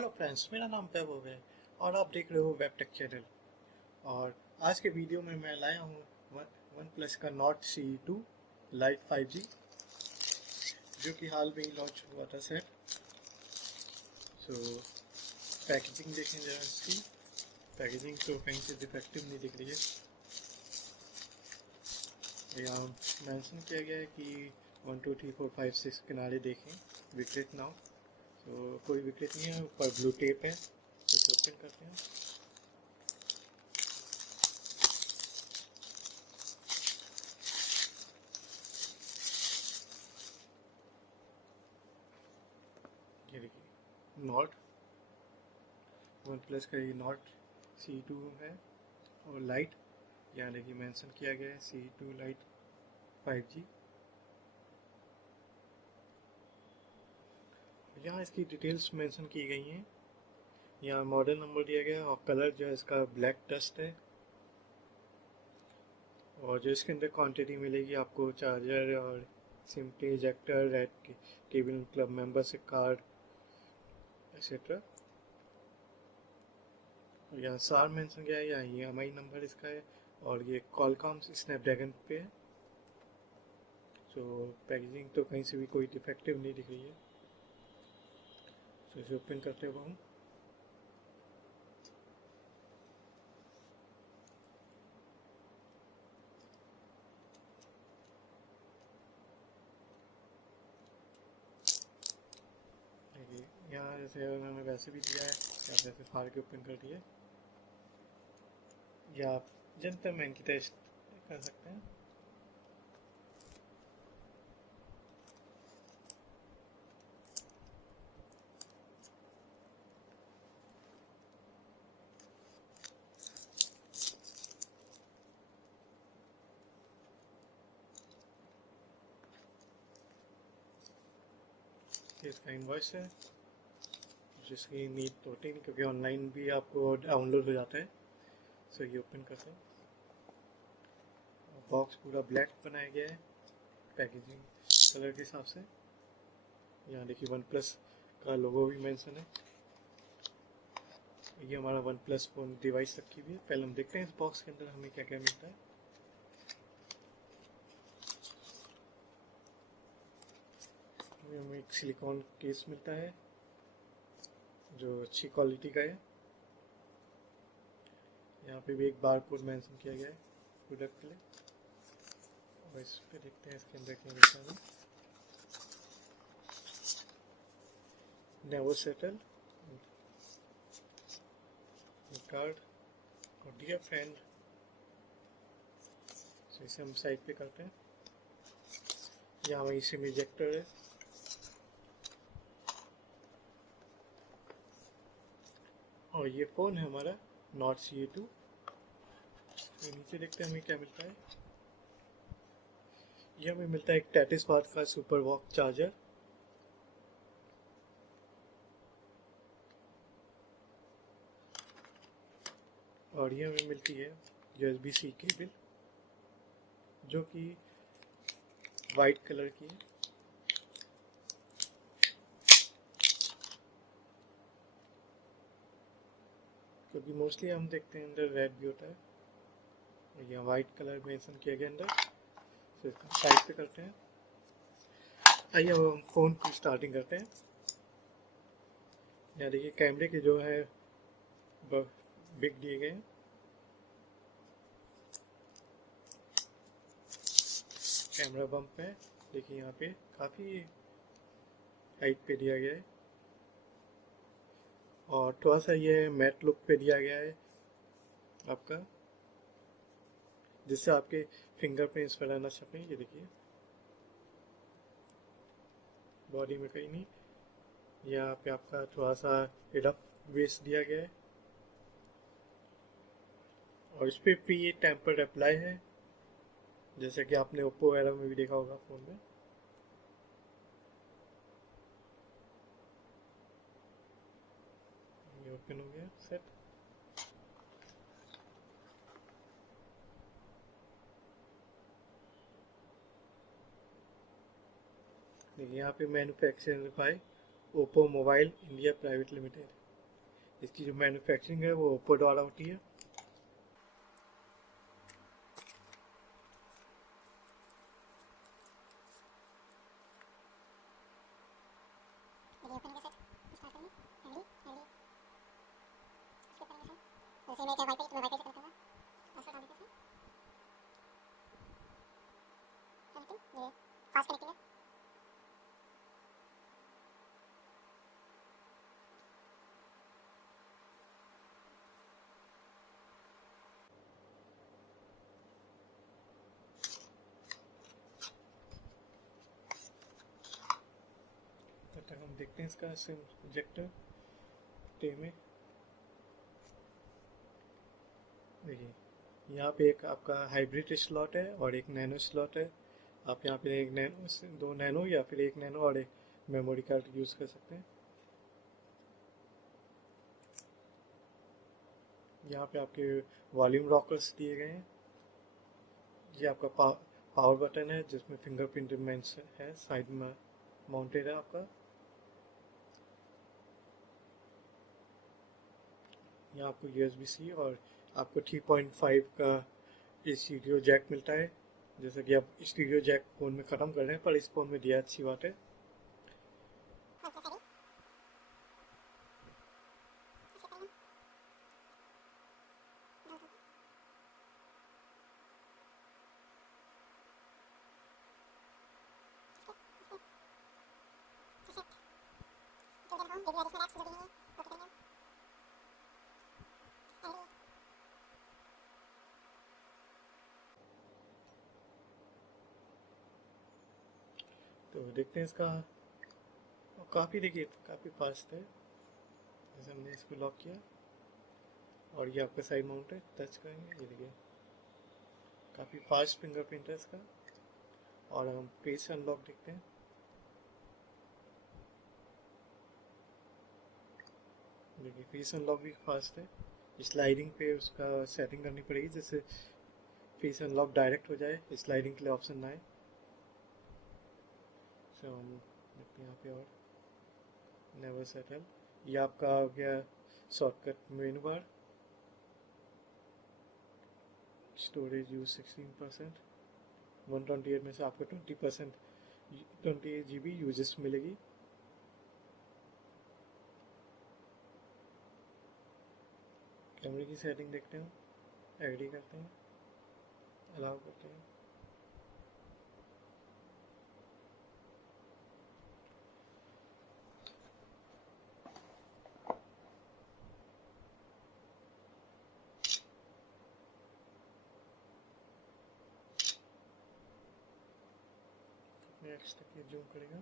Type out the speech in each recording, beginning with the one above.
Hello friends, मेरा नाम वैभव है और आप देख रहे हो वेब टेक चैनल। और आज के वीडियो में मैं लाया हूँ वन प्लस का नॉट CE2 लाइट 5G, जो कि हाल में ही लॉन्च हुआ था सेट। सो पैकेजिंग देखें जरा इसकी। पैकेजिंग तो कहीं से डिफेक्टिव नहीं दिख रही है। यहाँ मेंशन किया गया है कि 1 2 3 4 5 6 किनारे देखें, विकृत ना हो। तो कोई विकृत नहीं है, ऊपर ब्लू टेप है। तो ओपन करते हैं। ये देखिए नॉट वन प्लस का ये नॉट CE2 है। और लाइट यहाँ देखिए मेंशन किया गया है CE2 लाइट 5G। यहाँ इसकी डिटेल्स मेंशन की गई हैं। यहाँ मॉडल नंबर दिया गया है और कलर जो है इसका ब्लैक डस्ट है। और जो इसके अंदर क्वांटिटी मिलेगी आपको, चार्जर और सिम के ejector, red cable, club membership card etcetera. यहाँ सार मेंशन किया है, यहाँ EMI नंबर इसका है और ये कॉलकॉम स्नैपड्रैगन पे है। सो पैकेजिंग तो कहीं से भी कोई डिफेक्टिव नहीं दिख रही है। सो इसे ओपन करते हुए हम यहाँ जैसे उन्होंने वैसे भी दिया है, या वैसे फाड़ के ओपन कर दिए, या आप जेंटलमैन की टेस्ट कर सकते हैं। इसका इनवॉइस है, जिसकी नीड होती नहीं क्योंकि ऑनलाइन भी आपको डाउनलोड हो जाता है। सो ये ओपन करते हैं। बॉक्स पूरा ब्लैक बनाया गया है पैकेजिंग कलर के हिसाब से। यहाँ देखिए वन प्लस का लोगो भी मेंशन है। ये हमारा वन प्लस फोन डिवाइस रखी हुई है। पहले हम देखते हैं इस बॉक्स के अंदर हमें क्या क्या मिलता है। हमें एक सिलिकॉन केस मिलता है जो अच्छी क्वालिटी का है। यहाँ पे भी एक बार कोड मेंशन किया गया है प्रोडक्ट के लिए। और इस पे देखते हैं इसके अंदर क्या लिखा है। नेवर सेटल कार्ड और डियर फ्रेंड। इसे हम साइड पे करते हैं। यहाँ वहीं सिम इजेक्टर है। और ये फ़ोन है हमारा नॉट CE2। तो नीचे देखते हैं हमें क्या मिलता है। ये हमें मिलता है एक 33 वाट का सुपर वॉक चार्जर। और ये हमें मिलती है USB-C केबल, जो कि वाइट कलर की है। क्योंकि मोस्टली हम देखते हैं अंदर रेड भी होता है, और यहाँ वाइट कलर मेंशन किया गया अंदर। तो इसका साइड पे करते हैं। आइए अब हम फ़ोन की स्टार्टिंग करते हैं। यहाँ देखिए कैमरे के जो है बिग दिए गए हैं। कैमरा बम्प है, देखिए यहाँ पे काफ़ी हाइट पे दिया गया है। और थोड़ा सा ये मैट लुक पे दिया गया है आपका, जिससे आपके फिंगरप्रिंट्स फैला ना सकें। ये देखिए बॉडी में कहीं नहीं, यहाँ पे आपका थोड़ा सा रफ बेस दिया गया है। और इस पर भी ये टेम्पर्ड अप्लाई है, जैसे कि आपने ओप्पो वगैरह में भी देखा होगा फ़ोन में। ये ओपन हो गया सेट। देखिए यहाँ पे manufacture bye Oppo mobile India private limited. इसकी जो मैन्युफैक्चरिंग है वो ओप्पो द्वारा होती है। तब तक हम देखते हैं इसका सिम इजेक्टर ट्रे में। देखिए यहाँ पे एक आपका हाइब्रिड स्लॉट है और एक नैनो स्लॉट है। आप यहाँ पे एक नैनो, दो नैनो या फिर एक नैनो और एक मेमोरी कार्ड यूज़ कर सकते हैं। यहाँ पे आपके वॉल्यूम रॉकर्स दिए गए हैं। ये आपका पावर बटन है जिसमें फिंगरप्रिंट इमेज है, साइड में माउंटेड है आपका। यहाँ आपको USB-C और आपको 3.5 का स्टीरियो जैक मिलता है। जैसा कि आप स्टीरियो जैक फ़ोन में ख़त्म कर रहे हैं, पर इस फ़ोन में दिया, अच्छी बात है। तो देखते हैं इसका, काफ़ी, देखिए काफ़ी फास्ट है। जैसे हमने इसको लॉक किया और ये आपका साइड माउंट है, टच करेंगे, ये देखिए काफ़ी फास्ट फिंगरप्रिंट है इसका। और हम फेस अनलॉक देखते हैं। देखिए फेस अनलॉक भी फास्ट है। स्लाइडिंग पे उसका सेटिंग करनी पड़ेगी जिससे फेस अनलॉक डायरेक्ट हो जाए, स्लाइडिंग के लिए ऑप्शन ना आए। तो हम देखते हैं यहाँ पे, और नेवर सेटल, ये आपका आ गया शॉर्टकट मेनू बार। स्टोरेज यूज 16%, 128 में से आपको 20%, 28 GB यूजेस मिलेगी। कैमरे की सेटिंग देखते हैं, एग्री करते हैं, अलाउ करते हैं। नेक्स्ट तक ये जूम करेगा,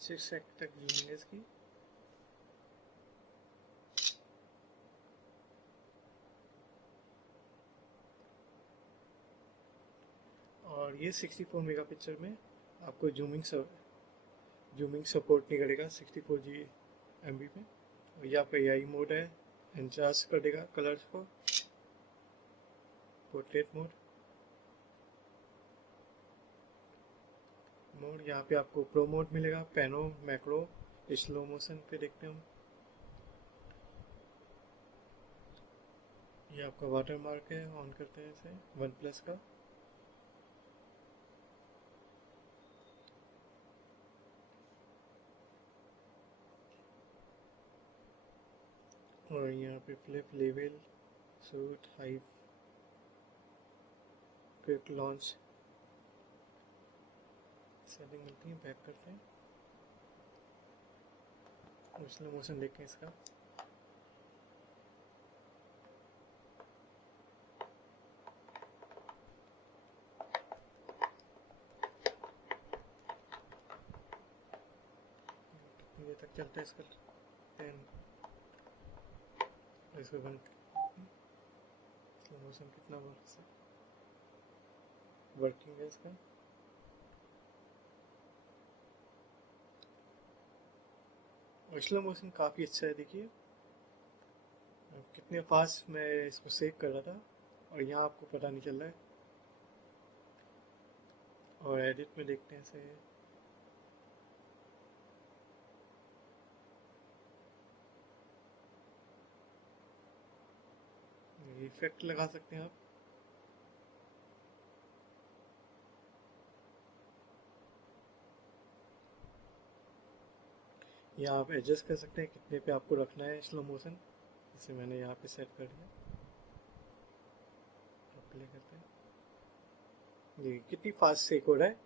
6x तक जूमिंग है इसकी। और ये 64 मेगापिक्सल में आपको जूमिंग सपोर्ट नहीं करेगा 64 MB में। और ये आपका AI मोड है, एनचार्ज कर देगा कलर्स को। पोर्ट्रेट मोड यहाँ पे आपको प्रो मोड मिलेगा, पैनो, मैक्रो, स्लो मोशन पे देखते हैं हम। ये आपका वाटर मार्क है, ऑन करते हैं इसे, वन प्लस का। और यहाँ पे flip level, suit, high, quick launch setting मिलती है। बैक करते हैं, स्लो मोशन देखें इसका। ये तक चलता है इसका 10, इसको बंद। स्लो मोशन कितना वर्किंग है इसका। और स्लो मोशन काफ़ी अच्छा है, देखिए कितने फास्ट मैं इसको सेव कर रहा था और यहाँ आपको पता नहीं चल रहा है। और एडिट में देखते हैं इसे, इफेक्ट लगा सकते हैं आप। यहाँ आप एडजस्ट कर सकते हैं कितने पे आपको रखना है स्लो मोशन। जैसे मैंने यहाँ पे सेट कर दिया, प्ले करते हैं। ये कितनी फास्ट सेक हो रहा है।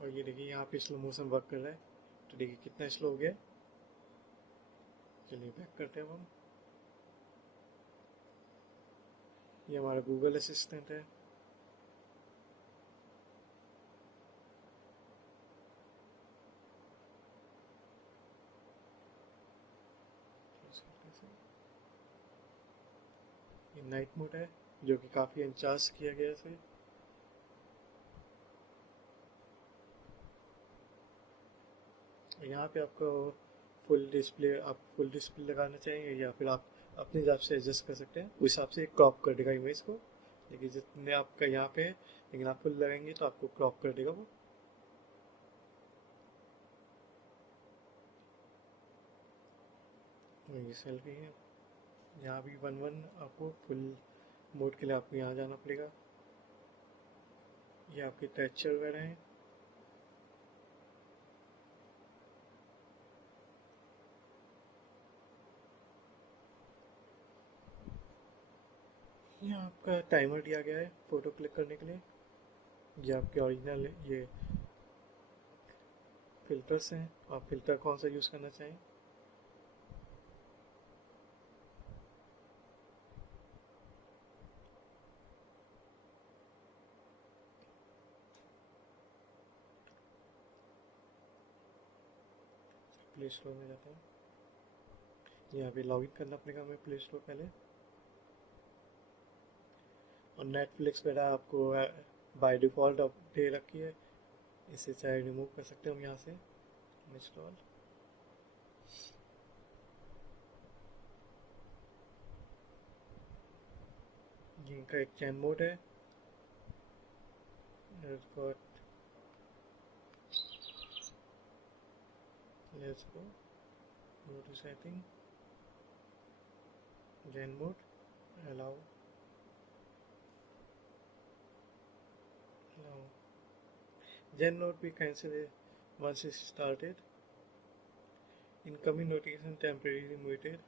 और ये देखिए यहाँ पे स्लो मोशन वर्क कर रहा है, तो देखिए कितना स्लो हो गया। चलिए बैक करते हैं हम। ये हमारा गूगल असिस्टेंट है। ये नाइट मोड है जो कि काफ़ी इंचार्ज किया गया इसे। यहाँ पे आपको फुल डिस्प्ले लगाना चाहिए, या फिर आप अपने हिसाब से एडजस्ट कर सकते हैं। उस हिसाब से क्रॉप कर देगा इमेज को। देखिए जितने आपका यहाँ पे है, लेकिन आप फुल लगाएंगे तो आपको क्रॉप कर देगा वो। ये सेल्फी है। यहाँ भी 1:1 आपको फुल मोड के लिए आपको यहाँ जाना पड़ेगा। ये आपके टेक्सचर वगैरह हैं। ये आपका टाइमर दिया गया है फ़ोटो क्लिक करने के लिए। ये आपके ओरिजिनल ये फिल्टर्स हैं, आप फिल्टर कौन सा यूज़ करना चाहें। प्ले स्टोर में जाते हैं। यहाँ पे लॉगिन करना पड़ेगा हमें प्ले स्टोर पहले। और नेटफ्लिक्स वगैरह आपको बाय डिफ़ॉल्ट अब दे रखी है, इसे चाहे रिमूव कर सकते हैं हम यहाँ से। इंस्टॉल। ये इनका एक चैन मोड है। Let's go to setting, gen mode, allow. Gen mode we cancel it once it's started. Incoming notification temporarily muted.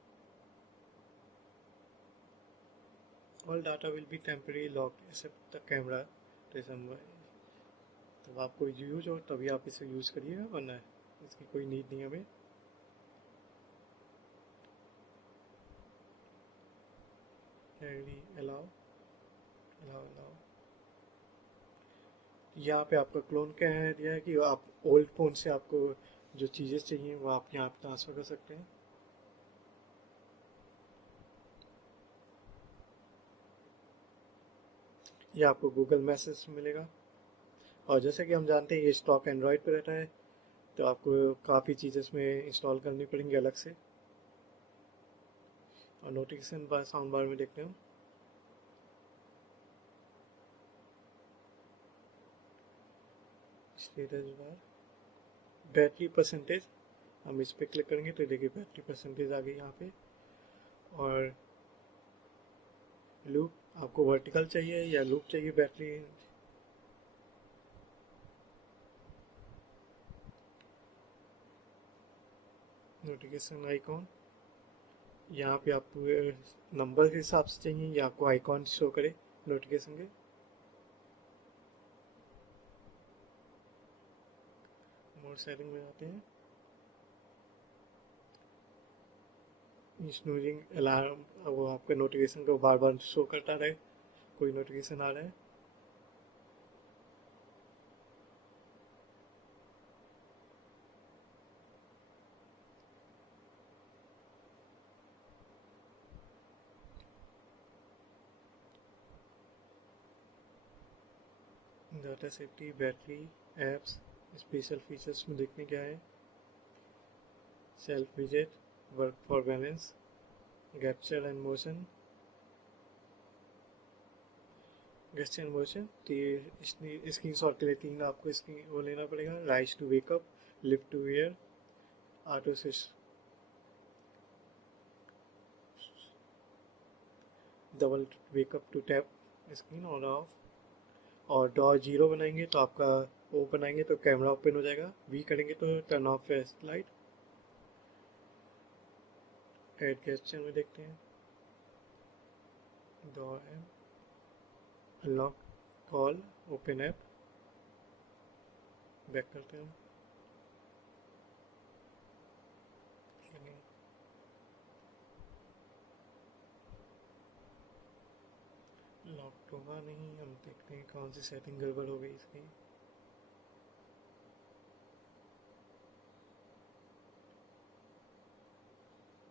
All data will be temporarily locked except the camera. तो आपको यूज हो तभी आप इसे यूज़ करिएगा, वरना इसकी कोई नीड नहीं है हमें। allow. यहाँ पे आपका क्लोन क्या है दिया है कि आप ओल्ड फ़ोन से आपको जो चीज़ें चाहिए वो आप यहाँ पे ट्रांसफ़र कर सकते हैं। ये आपको गूगल मैसेज मिलेगा। और जैसे कि हम जानते हैं ये स्टॉक एंड्रॉयड पे रहता है, तो आपको काफ़ी चीज़ें इसमें इंस्टॉल करनी पड़ेंगी अलग से। और नोटिफिकेशन बार साउंड बार में देखते हैं। स्टेटस बार, बैटरी परसेंटेज, हम इस पर क्लिक करेंगे तो देखिए बैटरी परसेंटेज आ गई यहाँ पे। और लूप, आपको वर्टिकल चाहिए या लूप चाहिए बैटरी। नोटिफिकेशन आइकॉन, यहाँ पे आपको नंबर के हिसाब से चाहिए या आपको आइकॉन शो करे नोटिफिकेशन के। मोड सेटिंग में आते हैं। स्नूजिंग अलार्म, वो आपके नोटिफिकेशन को बार बार शो करता रहे कोई नोटिफिकेशन आ रहा है। Data safety, battery, apps, special features में देखने क्या है। सेल्फ विजेट, work for balance, capture and motion. Gesture motion, तो ये स्क्रीन शॉट के लिए 3 आपको स्क्रीन वो लेना पड़ेगा। Raise to wake up, lift to wear, auto double wake up to tap screen और ऑफ, और डॉ 0 बनाएंगे तो आपका ओ बनाएंगे तो कैमरा ओपन हो जाएगा, वी करेंगे तो turn off flash light. Add gesture में देखते हैं, draw M, unlock call, open app, back करते हैं। लॉक होगा नहीं, हम देखते हैं कौन सी सेटिंग गड़बड़ हो गई इसकी।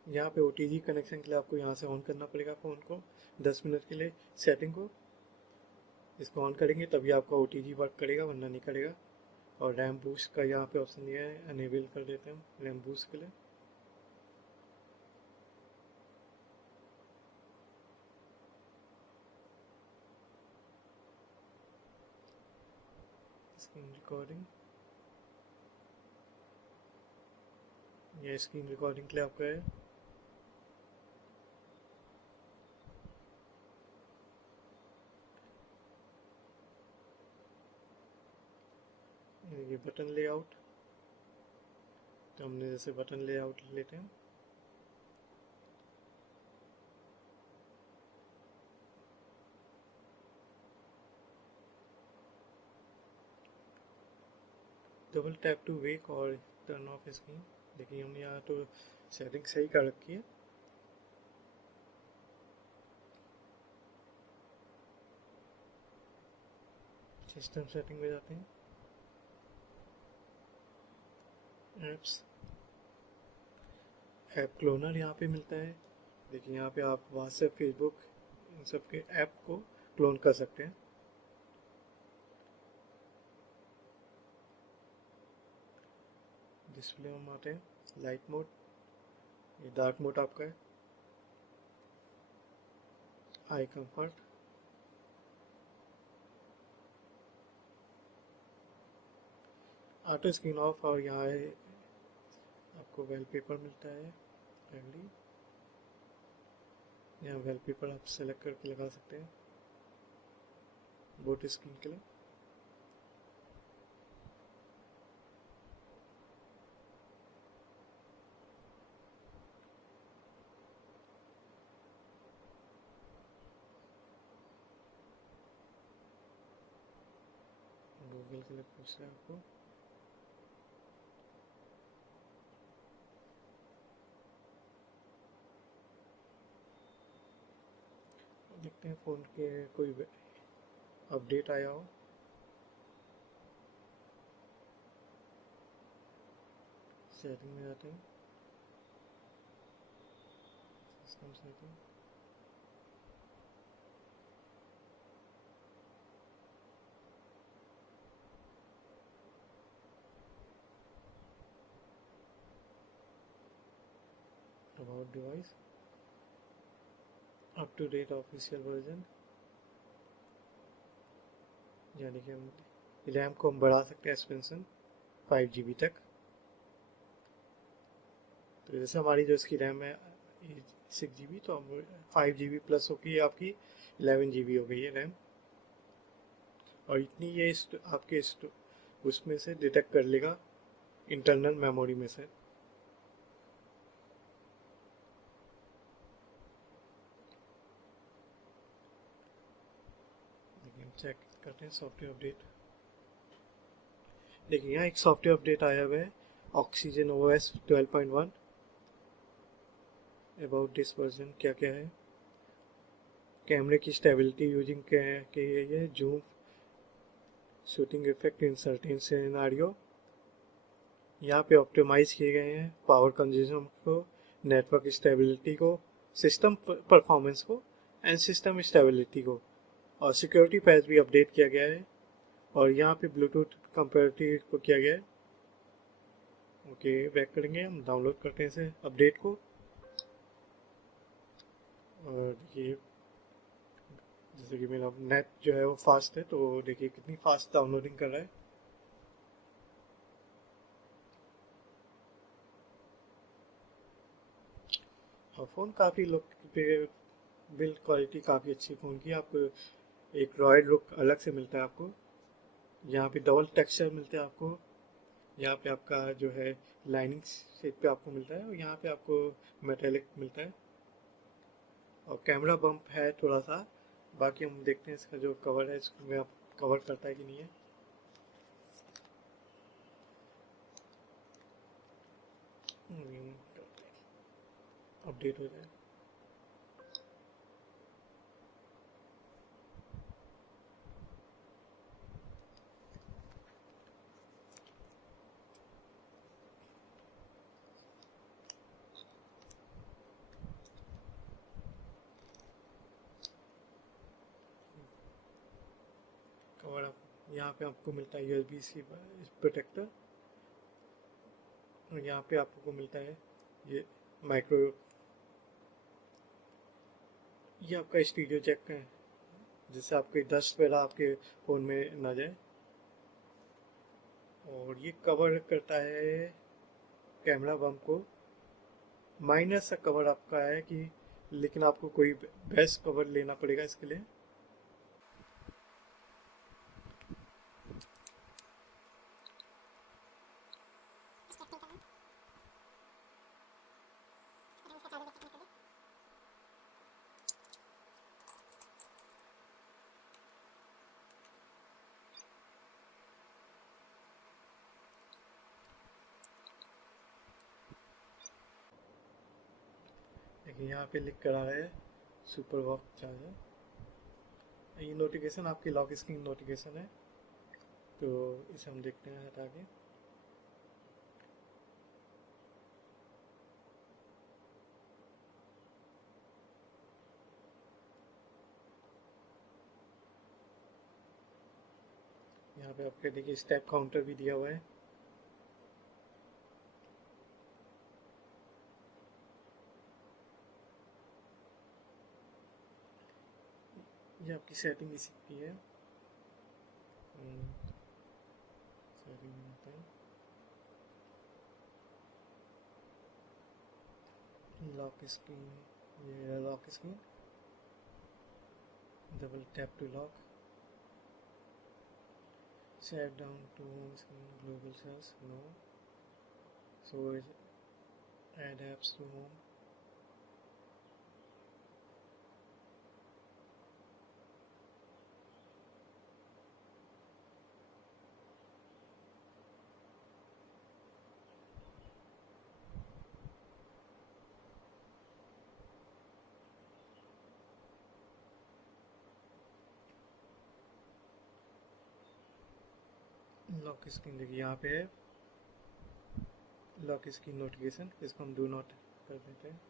यहाँ पे OTG कनेक्शन के लिए आपको यहाँ से ऑन करना पड़ेगा फ़ोन को 10 मिनट के लिए सेटिंग को। इसको ऑन करेंगे तभी आपका OTG वर्क करेगा, वरना नहीं करेगा। और रैम बूस्ट का यहाँ पे ऑप्शन दिया है, अनेबल कर देते हैं रैम बूस्ट के लिए। स्क्रीन रिकॉर्डिंग, ये स्क्रीन रिकॉर्डिंग के लिए आपका है। ये बटन लेआउट, तो हमने जैसे बटन लेआउट लेते हैं, डबल टैप टू वेक और टर्न ऑफ स्क्रीन। देखिए हमने यहाँ तो सेटिंग सही कर रखी है। सिस्टम सेटिंग में जाते हैं, एप्स, ऐप क्लोनर यहाँ पे मिलता है। देखिए यहाँ पे आप व्हाट्सएप, फेसबुक, इन सब के ऐप को क्लोन कर सकते हैं। डिस्प्ले में आते हैं, लाइट मोड, ये डार्क मोड आपका है, eye comfort, auto screen of, और यहाँ है आपको वॉलपेपर मिलता है फ्रेंडली। यहाँ वॉलपेपर आप सेलेक्ट करके लगा सकते हैं बोट स्क्रीन के लिए। गूगल के लिए पूछ रहे हैं आपको, देखते हैं फ़ोन के कोई अपडेट आया हो। सेटिंग में जाते हैं, system setting, about device, up to date official version, यानी कि हम रैम को हम बढ़ा सकते हैं एक्सपेंशन 5 GB तक। तो जैसे हमारी जो इसकी रैम है 6 GB, तो हम 5 GB प्लस होगी, आपकी 11 GB हो गई है रैम। और इतनी ये आपके उसमें से डिटेक्ट कर लेगा इंटरनल मेमोरी में से। चेक करते हैं सॉफ्टवेयर अपडेट। देखिए यहाँ एक सॉफ्टवेयर अपडेट आया हुआ है, oxygen OS 12.1। About this version क्या क्या है, कैमरे की स्टेबिलिटी यूजिंग के ये zoom, shooting effect in certain scenario, यहाँ पे ऑप्टिमाइज किए गए हैं पावर कंज्यूम को, नेटवर्क स्टेबिलिटी को, सिस्टम परफॉर्मेंस को एंड सिस्टम स्टेबिलिटी को, और सिक्योरिटी पैच भी अपडेट किया गया है। और यहाँ पे ब्लूटूथ कंपेरेटिव को किया गया है। ओके, बैक करेंगे, हम डाउनलोड करते हैं इसे अपडेट को। और देखिए जैसे कि मेरा नेट जो है वो फास्ट है, तो देखिए कितनी फास्ट डाउनलोडिंग कर रहा है। और फ़ोन काफ़ी लोग पे बिल्ड क्वालिटी काफ़ी अच्छी फ़ोन की, आपको एक रॉयल लुक अलग से मिलता है आपको। यहाँ पे डबल टेक्सचर मिलते हैं आपको। यहाँ पे आपका जो है लाइनिंग शेप पे आपको मिलता है, और यहाँ पे आपको मेटेलिक मिलता है, और कैमरा बम्प है थोड़ा सा। बाकी हम देखते हैं इसका जो कवर है इसमें आप कवर करता है कि नहीं है। अपडेट हो जाए। कवर आप यहाँ पे आपको मिलता है USB-C प्रोटेक्टर, और यहाँ पे आपको मिलता है ये माइक्रो, ये आपका स्टीरियो जैक है, जिससे आपके डस्ट वगैरह आपके फ़ोन में ना जाए। और ये कवर करता है कैमरा बम को। माइनर सा कवर आपका है कि, लेकिन आपको कोई बेस्ट कवर लेना पड़ेगा इसके लिए। देखिए यहाँ पे लिख कर आ रहा है सुपर वॉक चार्जर। ये नोटिफिकेशन आपकी लॉक स्क्रीन नोटिफिकेशन है, तो इसे हम देखते हैं हटा के। यहाँ पे आपके देखिए स्टेप काउंटर भी दिया हुआ है। ये आपकी सेटिंग इसी की है। सेटिंग में आता है लॉक स्क्रीन, ये lock screen, double tap to lock, save down to home screen, global search, no. So add apps to home. Lock screen देखिए यहाँ पे है लॉक स्क्रीन नोटिफिकेशन, इसको हम डू नॉट कर देते हैं।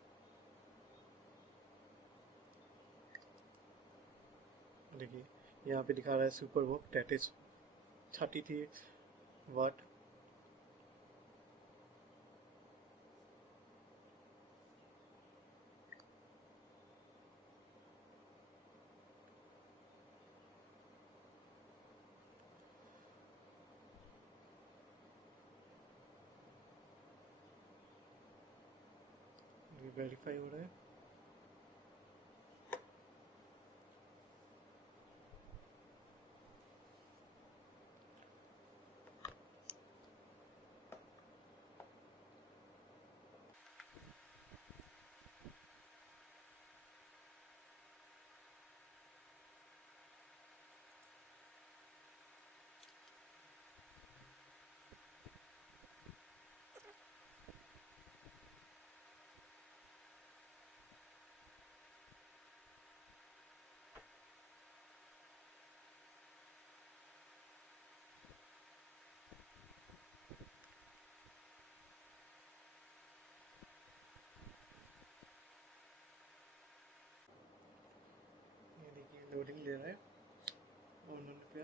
देखिए यहाँ पे दिखा रहा है super VOOC that is 33 watt. Verify हो रहा है। ये देखिए लोडिंग ले रहा है, और उन्होंने पे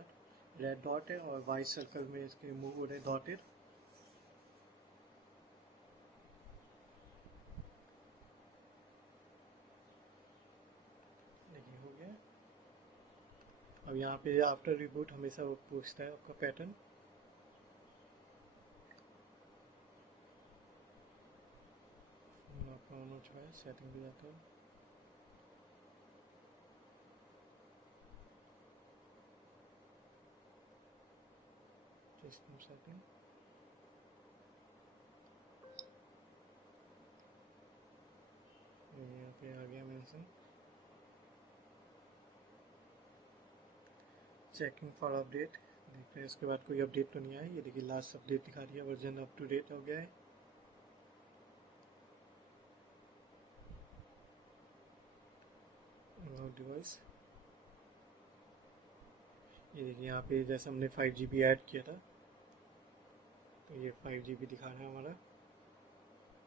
रेड डॉट है और वाइट सर्कल में इसके मूव हो रहे डॉटेड। देखिए हो गया। अब यहाँ पे आफ्टर रिबूट हमेशा वो पूछता है आपका पैटर्न। आपका ऑन हो चुका है, सेटिंग भी जाता है। सिस्टम सेटिंग, यहाँ पे आ गया मेंशन। चेकिंग फॉर अपडेट, देखते हैं इसके बाद कोई अपडेट तो नहीं आई। ये देखिए लास्ट अपडेट दिखा रही है, वर्जन अप टू डेट हो गया है। डिवाइस, ये देखिए यहाँ पे जैसे हमने 5 GB ऐड किया था, तो ये 5 GB दिखा रहा है हमारा।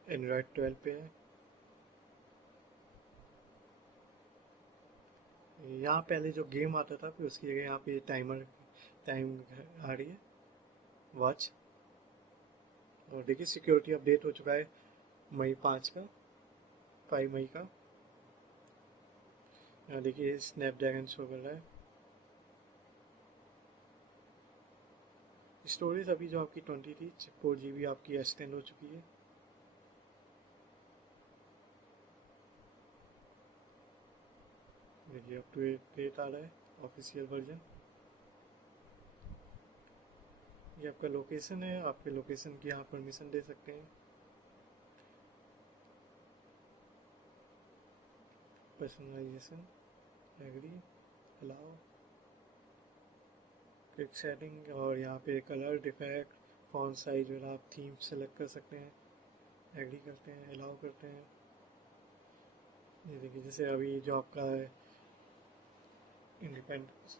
एंड्रॉयड 12 पे है। यहाँ पहले जो गेम आता था फिर उसकी जगह यहाँ पे टाइम आ रही है, वॉच। और देखिए सिक्योरिटी अपडेट हो चुका है मई 5 का, 5 मई का। यहाँ देखिए स्नैपड्रैगन शो कर रहा है। स्टोरेज अभी जो आपकी 20 थी, 4 GB आपकी एक्सटेंड हो चुकी है। देखिए अप टू डेट आ रहा है ऑफिशियल वर्जन। ये आपका लोकेशन है, आपके लोकेशन की यहाँ परमिशन दे सकते हैं। Personalisation, agree, allow, quick setting, और यहाँ पे कलर, डिफेक्ट, फॉन्ट साइज और आप थीम सेलेक्ट कर सकते हैं। एग्री करते हैं, अलाउ करते हैं। ये देखिए जैसे अभी जो आपका इंडिपेंडेंस